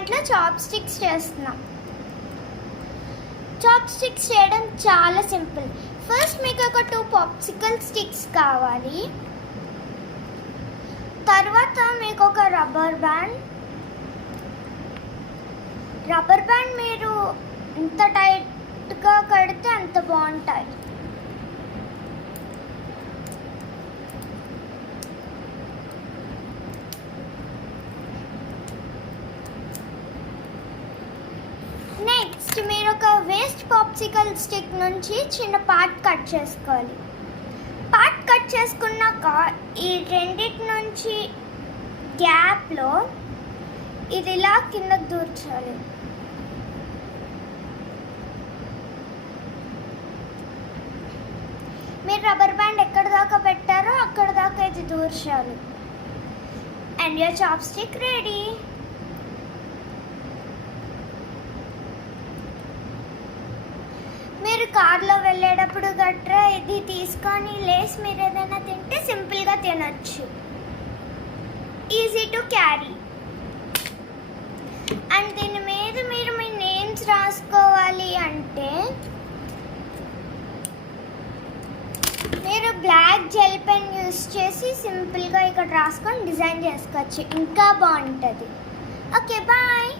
పాయింట్లో chop sticks చేస్తున్నాం. Chop sticks చేయడం చాలా సింపుల్. ఫస్ట్ మీకు ఒక 2 పాప్సికల్ స్టిక్స్ కావాలి. తర్వాత మీకు ఒక రబ్బర్ బ్యాండ్ మీరు ఎంత టైట్గా కడితే అంత బాగుంటాయి. నెక్స్ట్ మీరు ఒక వేస్ట్ పాప్సికల్ స్టిక్ నుంచి చిన్న పార్ట్ కట్ చేసుకోవాలి. పార్ట్ కట్ చేసుకున్నాక ఈ రెండిటి నుంచి గ్యాప్లో ఇది ఇలా కిందకు దూర్చాలి. మీరు రబ్బర్ బ్యాండ్ ఎక్కడ దాకా పెట్టారో అక్కడ దాకా ఇది దూర్చాలి. And your chopstick ready. మీరు కార్లో వెళ్ళేటప్పుడు గట్రా ఇది తీసుకొని లేస్ మీరు ఏదైనా తింటే సింపుల్గా తినచ్చు. Easy to carry. అండ్ దీని మీద మీరు మీ నేమ్స్ రాసుకోవాలి అంటే మీరు బ్లాక్ జెల్ పెన్ యూస్ చేసి సింపుల్గా ఇక్కడ రాసుకొని డిజైన్ చేసుకోవచ్చు. ఇంకా బాగుంటుంది. Okay, bye.